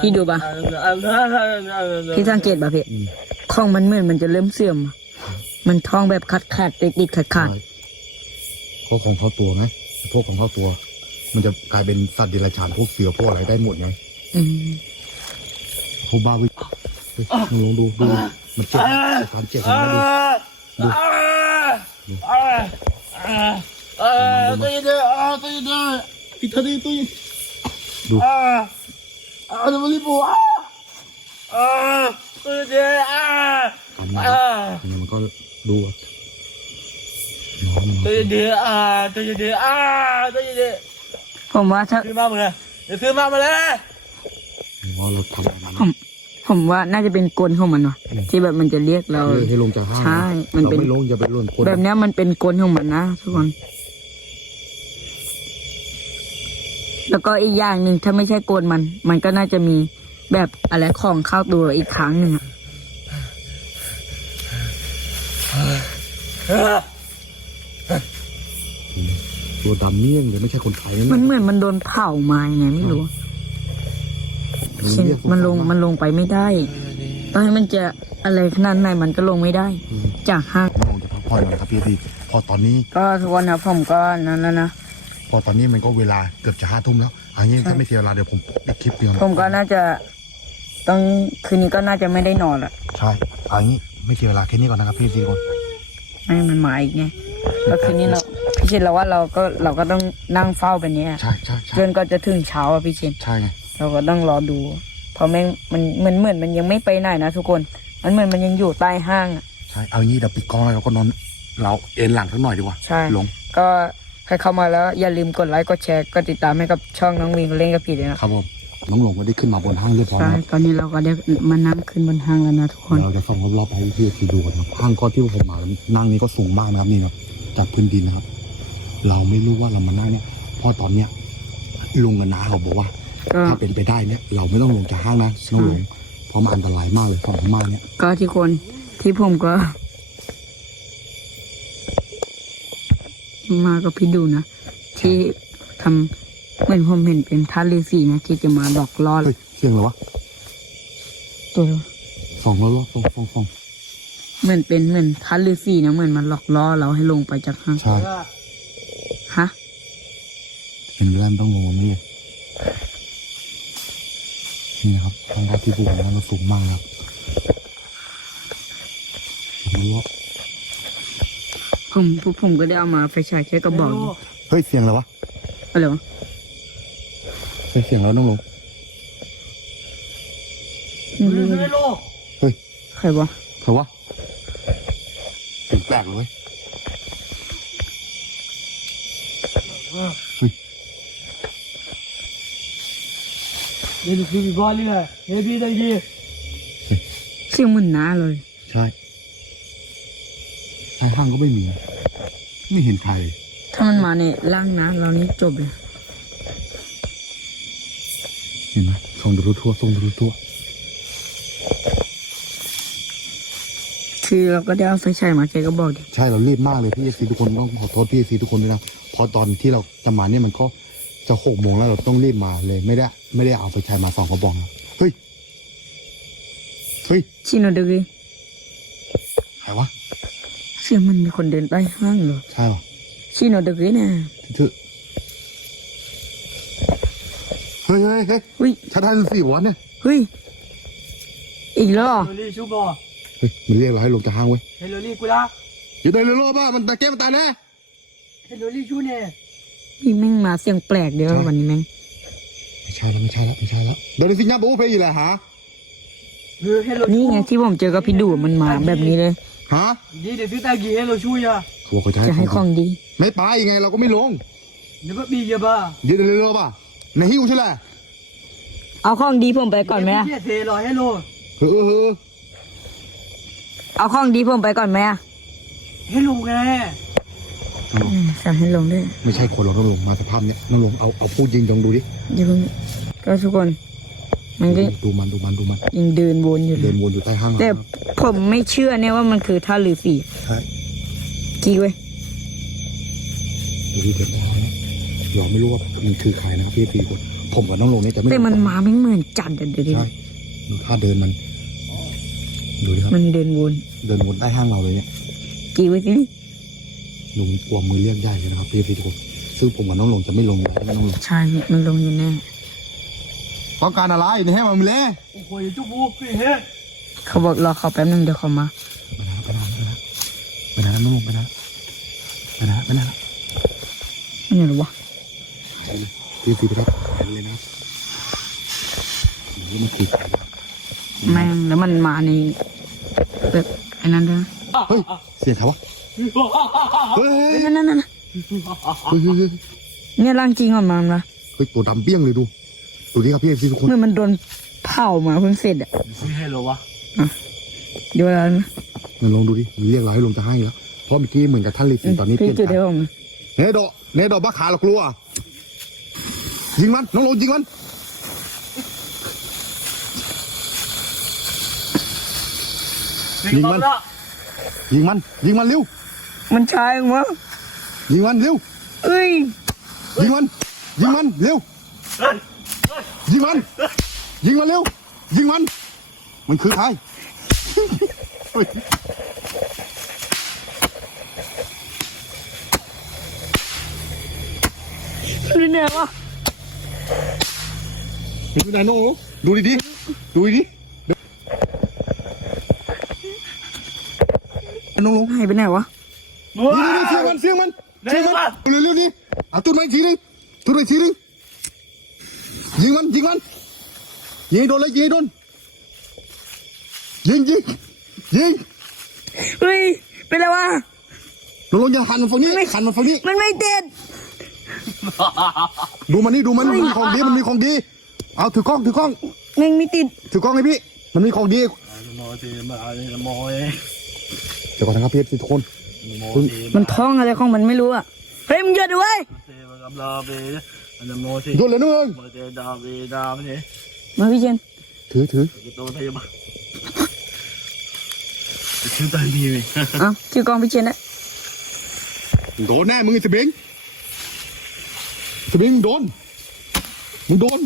พี่ดูปะพี่สังเกตป่ะพี่ท้องมันเหมือนมันจะเริ่มเสื่อมอะมันท้องแบบขาดขาดติดติดขาดขาดพวกของเข้าตัวไงพวกของเข้าตัว มันจะกลายเป็นสัตว์เดรัจฉานพวกเสือพวกอะไรได้หมดไงอืมพวกบ้าวิเฮ้ยมึงลองดูดูมันเจ็บอาการเจ็บของมันดู Ah, Kita tadi tu je ดู Ah, ah, ada boleh bu ah, ah, tu je ah, ทำไง ah, มันก็ดูน้องมัน tu je ah, tu je ah, tu je ผมว่าถ้าซื้อมาหมดเลยเดี๋ยวซื้อมาหมดเลยว่าเราทำอะไรผม ผมว่าน่าจะเป็นกลของมันว่ะที่แบบมันจะเรียกเรา เรื่องให้ลงจากห้างใช่มันเราเป็น ไม่ลงอย่าไปล่นคนแบบเนี้ยมันเป็นกลของมันนะทุกคน แล้วก็อีกอย่างหนึ่งถ้าไม่ใช่กลมัน มันก็น่าจะมีแบบอะไรของเข้าตัวอีกครั้งหนึ่งอะตัวดำเมี่ยงเลยไม่ใช่คนไทยนะมันเหมือนมันโดนเผามาไงไม่รู้ เช่นเรียกมันลงมันลงไปไม่ได้ตอนนี้มันจะอะไรขนาดไหนมันก็ลงไม่ได้อืมจากห้างลงจะพักผ่อนก่อนครับพี่พี่พอตอนนี้ ก็ทุกคนนะผมก็นั่นแล้วนะพอตอนนี้มันก็เวลาเกือบจะห้าทุ่มแล้วอันนี้ถ้าไม่เสียเวลาเดี๋ยวผมปิดคลิปเดียวผมก็น่าจะต้องคืนนี้ก็น่าจะไม่ได้นอนละใช่อันนี้ไม่เสียเวลาแค่นี้ก่อนนะครับพี่สี่คนไม่มันมาอีกไงก็คืนนี้เราพี่เชนเราว่าเราก็เราก็ต้องนั่งเฝ้าแบบนี้อะใช่ใช่ใช่จนก็จะถึงเช้าอะพี่เชนใช่ไง เราก็ต้องรอดู เพราะแม่งมันเหมือนเหมือนมันยังไม่ไปไหนนะทุกคน มันเหมือนมันยังอยู่ใต้ห้างอะใช่เอางี้เดี๋ยวปิดกล้องแล้วเราก็นอน เราเอ็นหลังสักหน่อยดีกว่าใช่ลงก็ใครเข้ามาแล้วอย่าลืมกดไลค์กดแชร์กดติดตามให้กับช่องน้องวิงเล่นกับพี่ด้วยนะครับผมน้องหลงก็ได้ขึ้นมาบนห้างเรียบร้อยใช่แล้วตอนนี้เราก็ได้มานั่งขึ้นบนห้างแล้วนะทุกคนเราจะส่องรอบๆให้พี่ทีดูก่อนครับห้างก็ที่ผมมานั่งนี้ก็สูงมากนะครับนี่ครับจากพื้นดินนะครับ เราไม่รู้ว่าเรามานั่งเนี่ยเพราะตอนเนี้ยลุงกับน้าเขาบอกว่า ก็ ถ้าเป็นไปได้เนี่ยเราไม่ต้องลงจากห้างนะน้องหลงเพราะมันอันตรายมากเลยฝั่งพม่าเนี่ยก็ที่คนที่ผมก็ มากับพี่ดูนะที่ทำเหมือนผมเห็นเป็นท่าฤาษีนะที่จะมาหลอกล่อเฮ้ยเสียงเหรอวะตัวส่องแล้วๆส่องส่องส่องเหมือนเป็นเหมือนท่าฤาษีนะเหมือนมันหลอกล่อเราให้ลงไปจากห้างใช่ฮะเห็นแล้วต้องลงมานี่เลยนี่นะ ครับทางด้านที่ภูเขามันสูงมากครับไม่รู้ว่าผมพวกผมก็ได้เอามาไฟฉายแค่กระบอกเดียวเฮ้ยเสียงอะไรวะอะไรวะเฮ้ยเสียงแล้วน้องลงไม่รู้เลยเฮ้ยใครวะเธอวะเสียงแปลกเลย นี่ลูกพี่บ้านนี่แหละเฮ้ยพี่ได้ยีเสียงมือนน้าเลย ใช่ทางห้างก็ไม่มี ไม่เห็นใคร ถ้ามันมาในี่ร่างนะเรานี้จบเลย เห็นไหมทรงดูทั่วทรงดูทั่วคือเราก็ได้เอาไฟฉายมาแกก็บอกดิใช่เรารีบมากเลยพี่เอซีทุกคนต้องขอโทษพี่เอซีทุกคนด้วยนะพอตอนที่เราจะมาเนี่ยมันก็จะหกโมงแล้วเราต้องรีบมาเลยไม่ได้ ไม่ได้เอาไฟฉายมาสองกระบอกนะเฮ้ย เฮ้ย ชิโนเดกิใครวะ เสียงมันมีคนเดินใต้ห้างเหรอ ใช่เหรอชิโนเดกินะเธอเฮ้ยเฮ้ยเฮ้ยเฮ้ยชาทันสี่วันเนี่ย เฮ้ย อีกแล้วเหรอ Hello Li chú bò เฮ้ย มันเรียกเราให้ลงจากห้างเว้ย Hello Li cô đã อยู่ในเรือโลบ้ามันตะแก้มันตายแน่ Hello Li chú nè พี่แม่งมาเสียงแปลกเดียววันนี้แม่ง ไม่ใช่แล้วไม่ใช่แล้วไม่ใช่แล้วเดี๋ยวในสิงคโปร์เพย์อีกแหละฮะ Ừ hello นี่ chú ไงที่ผมเจอกับพี่ดูมันมาแบบนี้เลยฮะ Đi để thứ ta gì hello chú ya เขาบอกเขาจะให้จะให้ของดี ไม่ไปไงเราก็ไม่ลง Nếu mà bị giờ bà ยืนในเรือป่ะในหิ้วใช่ไหมเอาของดีผมไปก่อนไหมอะ Thế thế rồi hello เฮ้อเฮ้อเอาของดีผมไปก่อนไหมอะ Hello nghe อืม สั่งให้ลงด้วย ไม่ใช่คนเราต้องลงมาสภาพเนี้ยน้องลงเอาเอาพูดยิงลองดูดิเดี๋ยวเพิ่งก็ทุกคน มันก็ดูมันดูมันดูมันยังเดินวนอยู่เลเดิยนวนอยู่ใต้ห้างแต่ผมไม่เชื่อเนี่ยว่ามันคือท่าฤาษีใช่กี้เว้ยดูดิเดี๋ยวรอนะเราไม่รู้ว่ามันคือใครนะครับพี่สี่คนผมกับน้องลงเนี่ยจะไม่แต่มันมาไม่เหมือนจัดอะเดี๋ยวดิใช่ดูท่าเดินมันดูดิครับมันเดินวนเดินวนใต้ห้างเราเลยเนี่ยกี้เว้ยสิ ลุงกลัวมือเรียกใหญ่เลยนะครับพี่สี่คนซึ่งผมกับน้องลงจะไม่ลงเลยไม่น้องลงใช่พี่มันลงอยู่แน่ต้องการอะไรนี่ให้มันมีเลยโอ้ยจุ๊บบูพี่เฮ้เขาบอกรอเขาแป๊บนึงเดี๋ยวเขามาไปนะไปนะไปนะไปนะน้องลงไปนะไปนะไปนะไม่เห็นหรอวะพี่สี่ครับเห็นเลยนะนี่มันคือใครวะแม่งแล้วมันมาในแบบไอ้นั้นด้วยนะเฮ้ยเสียงใครวะ เฮ้ยนั่นนั่นนั่นเฮ้ยเฮ้ยเฮ้ยเนี่ยร่างจริงของมันนะเฮ้ยตัวดำเปี้ยงเลยดูดูดิครับพี่สี่ทุกคนเมื่อมันโดนเผามาเพิ่งเสร็จอะพี่เฮ้เหรอวะเดี๋ยวแล้วนะมันลองดูดิมันเรียกเราให้ลงจะให้แล้วเพราะเมื่อกี้เหมือนกับท่านฤาษีตอนนี้เปพี่ลี่ยนจุดใจเดียวผมเนโดะเนโดะบ้าขาเรากลัวยิงมันน้องโลยิงมันยิงมันยิงมันยิงมันเร็ว มันชายมั้งยิงมันเร็วเอ้ยยิงมันยิงมันเร็วยิงมันยิงมันเร็วยิงมัน มันคือใครดูเนี่ยวะมันคือไหนน้องโลดูดิดิดูดิดิน้องโลหายไปไหนวะนี่นี่ เสียงมันเสียงมันเสียงมันเร็วๆนี่เอาจุดมาอีกทีหนึงจุดมาอีกทีหนึงยิงมันยิงมันยิงให้โดนเลยยิงให้โดนยิงยิงยิงเฮ้ยเป็นไรวะลงลงอย่าหันมันฝั่งนี้หันมันฝั่งนี้มันไม่ติดดูมันนี่ดูมันมันมีของดีมันมีของดี เอาถือกล้องถือกล้องแม่งไม่ติดถือกล้องให้พี่มันมีของดีโมตีมาโมยเดี๋ยวก่อนนะครับพี่ทุกคนโมตีมันท้องอะไรของมันไม่รู้อะเฮ้ยมึงหยุดด้วยเซมากับลาเบอันโมตีโดนเลยนึงโมตีดาเบดาไม่ใช่มาพี่เชนถือถือกี่ตัวพยาบาลชื่อตายนี่ไหมเอ้าชื่อกล้องพี่เชนนะโดนแน่มึงไอ้สบิงสบิงโดน มึงโดน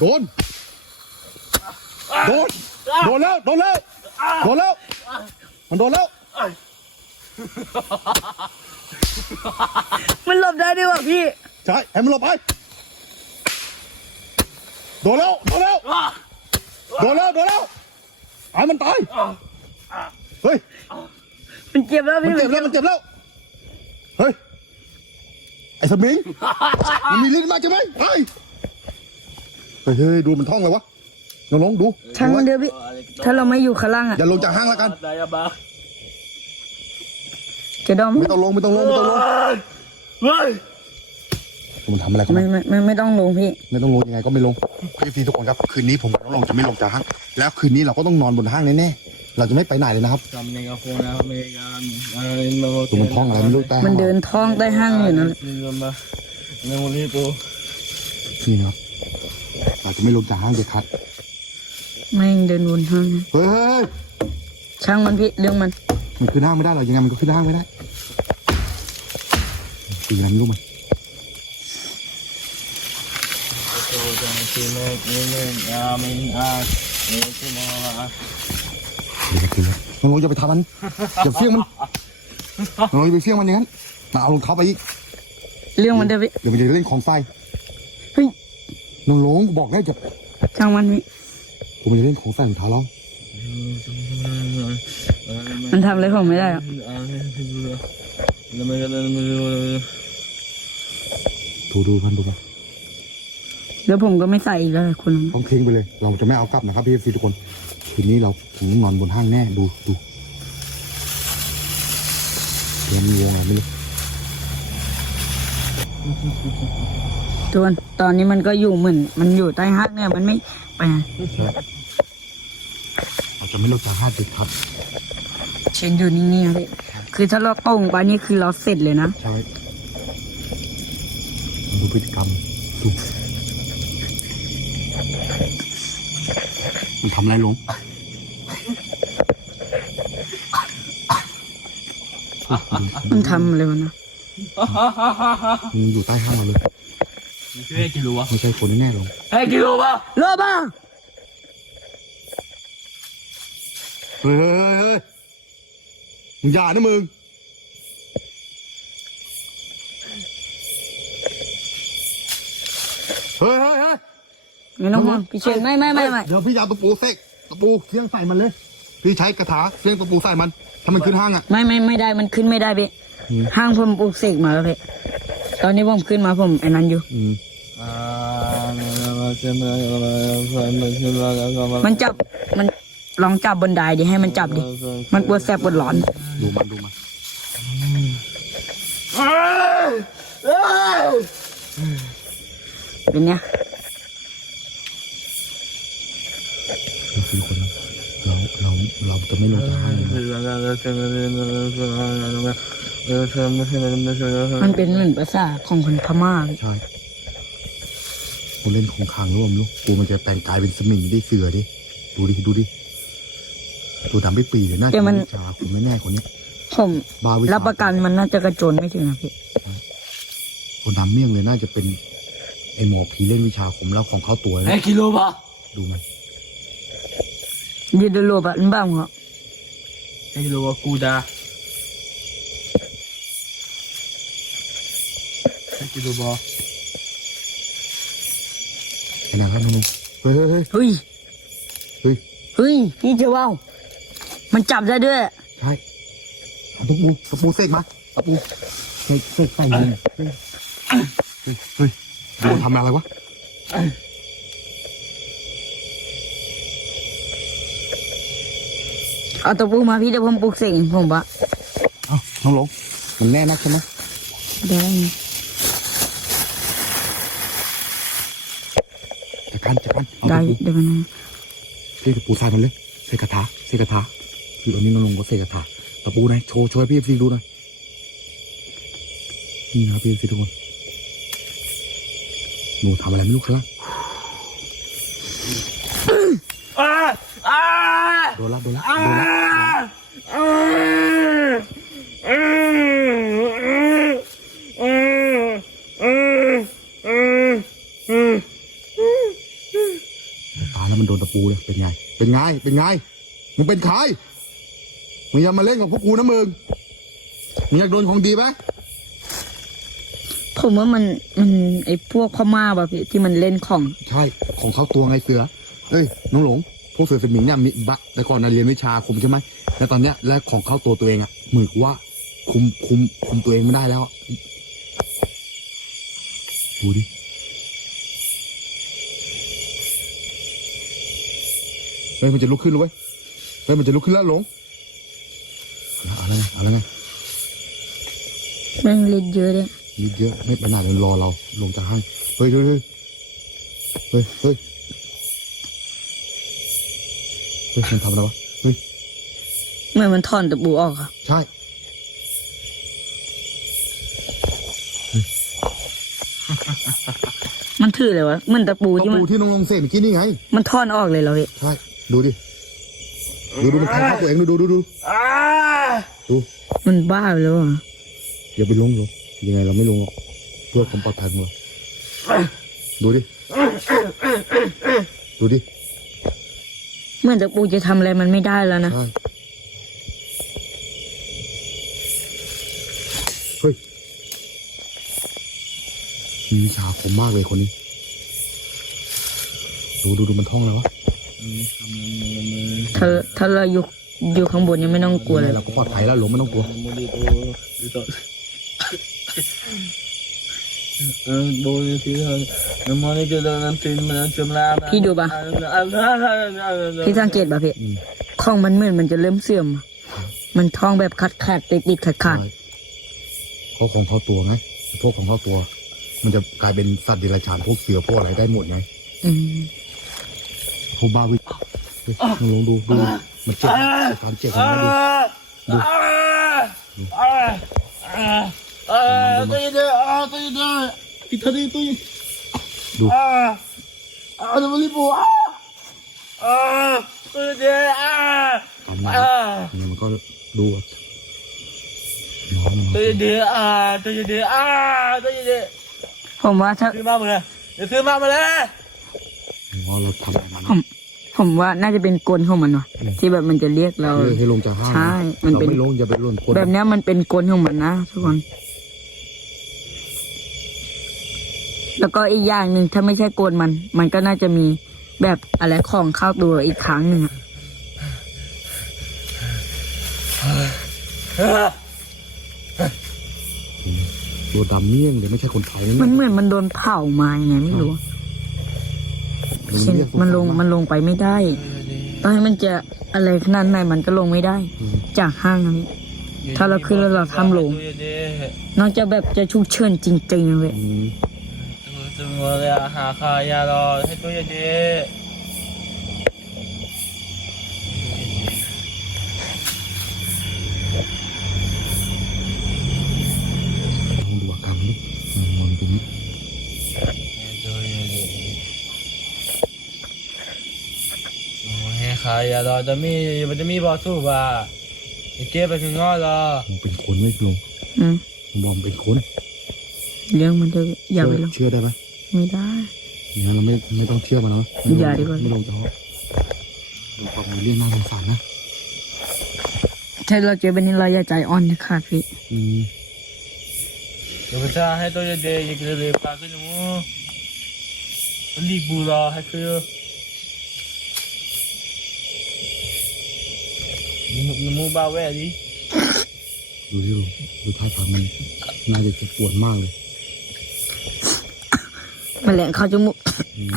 โดน โดน โดนแล้ว โดนแล้ว โดนแล้ว มันโดนแล้ว มันหลบได้ด้วยวะพี่ ใช่ ให้มันหลบไป โดนแล้ว โดนแล้ว โดนแล้ว โดนแล้วไอ้มันตาย เฮ้ย มันเจ็บแล้วมันพี่เจ็บแล้ว มันเจ็บแล้ว เฮ้ย ไอ้สมิง มันมีลิ้นมากใช่ไหมเฮ้ย เฮ้ยเฮ้ยดูมันท่องเลยวะ น้องลองดูช่างมันเดียวพี่ถ้าเราไม่อยู่ข้างล่างอะอย่าลงจากห้างแล้วกันได้ยาบ้าจะดอมไม่ต้องลงไม่ต้องลงไม่ต้องลงเฮ้ยมันทำอะไรกันไม่ไม่ไม่ไม่ต้องลงพี่ไม่ต้องลงยังไงก็ไม่ลงพี่ฟีทุกคนครับ คืนนี้ผมกับน้องลงจะไม่ลงจากห้าง แล้วคืนนี้เราก็ต้องนอนบนห้างแน่ๆเราจะไม่ไปไหนเลยนะครับทำในกาโฟนะเมกันอะไรโมดูมันท่องอะไรไม่รู้แต่มันเดินท้องใต้ห้างอยู่นั่นแหละนี่ก็มาในวันนี้ตัวนี่นะครับเราจะไม่ลงจากห้างเด็ดขาด ไม่งเดินวนห้างนะเฮ้ยเฮ้ยช่างมันพี่เรื่องมัน มันขึ้นห้างไม่ได้หรอกยังไงมันก็ขึ้นห้างไม่ได้ตีอะไรไม่รู้มันโตจังสิเมกเมกอามินอาเมกิโมอาเดี๋ยวจะขึ้นแล้วน้องลงจะไปทำมันอย่าเฟี้ยงมันน้องลงอย่าไปเฟี้ยงมันอย่างนั้นมาเอารองเท้าไปอีกเรื่องมันเดียวพี่เดี๋ยวมันจะเล่นของไฟเฮ้ยน้องลงบอกแล้วจะช่างมันพี่ ผมจะเล่นของไฟของเท้าเรามันทำอะไรผมไม่ได้อะดูดูพันดูกันแล้วผมก็ไม่ใส่อีกแล้วคุณต้องทิ้งไปเลย เราจะไม่เอากลับนะครับพี่ซีทุกคน คืนนี้เราถึงนอนบนห้างแน่ดูดูเดี๋ยวมีวงอะไรไม่รู้ทวนตอนนี้มันก็อยู่เหมือน มันอยู่ใต้ห้างเนี่ย มันไม่ ไปไหนเราจะไม่ลดจากห้าเด็ดครับเชนอยู่นิ่งๆนะพี่คือถ้าเราตรงไปนี่คือเราเสร็จเลยนะใช่ดูพฤติกรรมดูมันทำอะไรลงมันทำอะไรวะนะมึงอยู่ใต้ห้างเราเลย เฮ้ยกิโลวะไม่ใช่คนแน่ลงเฮ้กิโลวะโลบ้าเฮ้ยเฮ้ยมึงอย่านะมึงเฮ้ยเฮ้ยเฮ้ยไม่ต้องห่วงพี่เชนไม่ไม่ไม่ไม่เดี๋ยวพี่ยาตะปูเซกตะปูเคียงใส่มันเลย พี่ใช้กระถาเคียงตะปูใส่มันถ้ามันขึ้นห้างอะไม่ไม่ไม่ได้มันขึ้นไม่ได้พี่ห้างผมปลูกเสกมาแล้วพี่ตอนนี้ผมขึ้นมาผมไอ้นั้นอยู่ มันจับมันลองจับบนไดดิให้มันจับดิ มันปวดแสบปวดร้อน ดูมันดูมันเป็นไงเราคือคนเราเราเราจะไม่ลงจะให้มันเป็นเหมือนภาษาของคนพม่าใช่ มันเล่นคงคางร่วมลูกกูมันจะแปลงกายเป็นสมิงดิเสือดิ ดูดิ ดูดิ ตัวดำไม่ปีเลยน่าจะแต่วิชาคุณไม่แน่คนนี้ ผมบาวิรับประกันมันน่าจะกระโจนไม่ถึงนะพี่ ตัวดำเมี่ยงเลยน่าจะเป็นไอหมอผีเล่นวิชาผมแล้วของเขาตัวไอคิโ kilo ดูมัน Dia dulu Pak Lembang kok. Eh, kilo aku dah. Hey, kilo ba? หลัครับน้อเฮ้ยเฮ้ยเฮ้ยเฮ้ย เฮ้ยเฮ้ยนี่เจ้าว่าวมันจับได้ด้วย ใช่เอาตะปูตะปูเสกมาตะปูเสกเสกใส่เลยเฮ้ยเฮ้ยโดนทำอะไรวะเอาตะปูมาพี่เดี๋ยวผมปลุกเสกผมปะเอ้าน้องหลงมันแน่นักใช่ไหมได้ ไงจัดการจัดการเอาได้ตะปูเดี๋ยวกันนะเสกตะปูใส่มันเลยเสกกระถาเสกกระถาคือตอนนี้น้องหลงก็เสกกระถาตะปูไหนโชว์โชว์ให้พี่เอฟซีดูหน่อยนี่นะครับพี่เอฟซีทุกคนหนูทำอะไรไม่รู้ครับ啊啊โดนละโดนละโดนละ เลยเป็นไง เป็นไง เป็นไง มึงเป็นใคร มึงอย่ามาเล่นกับพวกกูนะมึง มึงอยากโดนของดีไหมผมว่ามันมันไอ้พวกพม่าแบบพี่ที่มันเล่นของ ใช่ ของเขาตัวไงเสือ เอ้ย น้องหลง พวกเสือสมิงเนี่ยมีบะแต่ก่อนนะเรียนวิชาคุมใช่ไหมแล้วตอนเนี้ยและของเข้าตัวตัวเองอะเหมือนกับว่า คุมคุมคุมตัวเองไม่ได้แล้วอะดูดิ เฮ้ยมันจะลุกขึ้นแล้วเว้ยเฮ้ยมันจะลุกขึ้นแล้วหลงเอาละเอาละไงแม่งเล่นเยอะเลยนิดเยอะไม่ขนาดเลยรอเราลงจากห้างเฮ้ยเฮ้ยเฮ้ยเฮ้ยเฮ้ยเฮ้ยมันทำอะไรวะเฮ้ยเหมื่อนมันถอนตะปูออกอะใช่มันถือเลยวะเหมันตะปูตะที่มันปูที่น้องลงเสกเมื่อกี้นี่ไง มันถอนออกเลยเหรอพี่ใช่ ดูดิ ดูดูมันแทงเข้าตัวเองดูดูดูดู啊！ดู มันบ้าไปแล้วอะอย่าไปลงลงยังไงเราไม่ลงหรอกเพื่อความปลอดภัยของเราดูดิ ดูดิเหมื่อนตะปูจะทำอะไรมันไม่ได้แล้วนะใช่เฮ้ย มีวิชาคมมากเลยคนนี้ ดูดูดูมันท่องแล้ววะ ถ้าถ้าเราอยู่อยู่ข้างบนยังไม่ต้องกลัวเลยเราปลอดภัยแล้วหลงไม่ต้องกลัวพี่ดูปะพี่สังเกตปะพี่ท้องมันเหมือนมันจะเริ่มเสื่อม มันท้องแบบขัดขาดติดติดขัดขาดพวกของเขาตัวไงพวกของเขาตัว มันจะกลายเป็นสัตว์ดรัฉานพวกเสือพวกอะไรได้หมดไงอืม โฮบาวิลองดูดูมันเจ็บควารเจ็บของมันดูดูตัวยืดตัวยืดอีกทีนึงตัวยืดดูอ่าอ่าเดี๋ยวมันรีบอ่าอ่าตัวยืดอ่าอ่ามันก็ดูตัวยืดอ่าตัวยืดอ่าตัวยืดผมว่าถ้าซื้อมาเลยเดี๋ยวซื้อมาเลย เราทำอะไรมันผมผมว่าน่าจะเป็นกลของมันว่ะที่แบบมันจะเรียกเรา เรียกให้ลงจากห้างใช่มันเป็นเราไม่ลงอย่าไปลงคนแบบเนี้ยมันเป็นกลของมันนะทุกคน แล้วก็อีกอย่างหนึ่งถ้าไม่ใช่กลมัน มันก็น่าจะมีแบบอะไรของเข้าตัวอีกครั้งหนึ่งอะตัวดำเมี่ยงเลยไม่ใช่คนไทยนะมันเหมือนมันโดนเผามาไงไม่รู้มัน เช่นเรียกมันลงมันลงไปไม่ได้ต่อให้มันจะอะไรขนาดไหนมันก็ลงไม่ได้อืมจากห้างนั้นถ้าเราขึ้นแล้วเราทำลงนอกจากแบบจะฉุกเฉินจริงๆเลยายารอจะมีมันจะมีบอสู้ป่ะเก็บไปถึงงอรอมันเป็นคนไม่ลงอืมมันบอกมันเป็นคนเรื่องมันจะอย่าไปลงเชื่อได้ไหมไม่ได้งั้นเราไม่ไม่ต้องเชื่อมันเนาะอย่าดีกว่าไม่ลงจากห้องดูความมีเรื่องน่าสงสารนะถ้าเราเจอแบบนี้เราอย่าใจอ่อนนะค่ะพี่อืมเดี๋ยวจะให้ตัวเดียวยิงเลยพาขึ้นมูมันรีบบูรอให้คือ มูบ้าแว่ดิดูที่ลงดูท่าทางมันน่าจะเจ็บปวดมากเลยแมลงเข้าจมูกอืม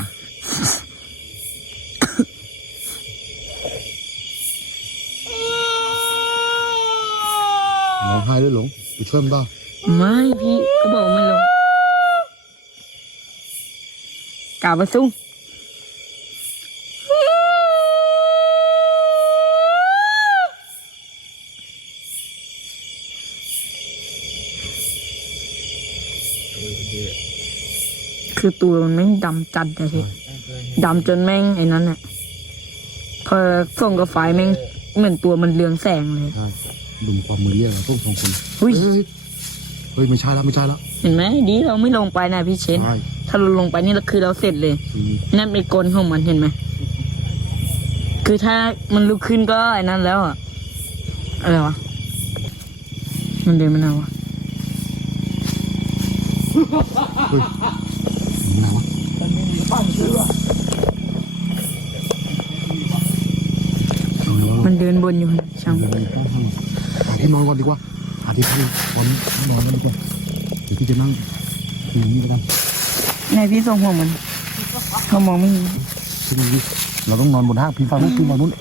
ร้องไห้ด้วยหลงไปช่วยมันบ้างไม่พี่ก็บอกไม่ลงกล่าวมาซุ้ คือตัวมันแม่งดำจัดเลยพี่ดำจนแม่งไอ้นั้นอะพอส่องกับไฟแม่งเหมือนตัวมันเรืองแสงเลย ใช่ดูความมือเรียกเราต้องสองคนอุ้ยเฮ้ยเฮ้ยไม่ใช่แล้วไม่ใช่แล้วเห็นไหมดีเราไม่ลงไปนะพี่เชน ใช่ถ้าเราลงไปนี่เราคือเราเสร็จเลย อืมนั่นเป็นกลของมันเห็นไหม คือถ้ามันลุกขึ้นก็ไอ้นั้นแล้วอะอะไรวะ มันเดินมันเอาวะเฮ้ยมันอะไรวะ มันไม่มีปั้นซื้อเอาเลยวะมันเดินบนอยู่ช่างเดินไปข้างทางหาที่นอนก่อนดีกว่าหาที่พักบนที่นอนกันดีกว่าเดี๋ยวพี่จะนั่งอยู่นี่กันนายพี่ส่งหัวมันเขามองไม่เห็นที่นี่ดิเราต้องนอนบนห้างพี่ฟังนู้นพี่ฟังนู้น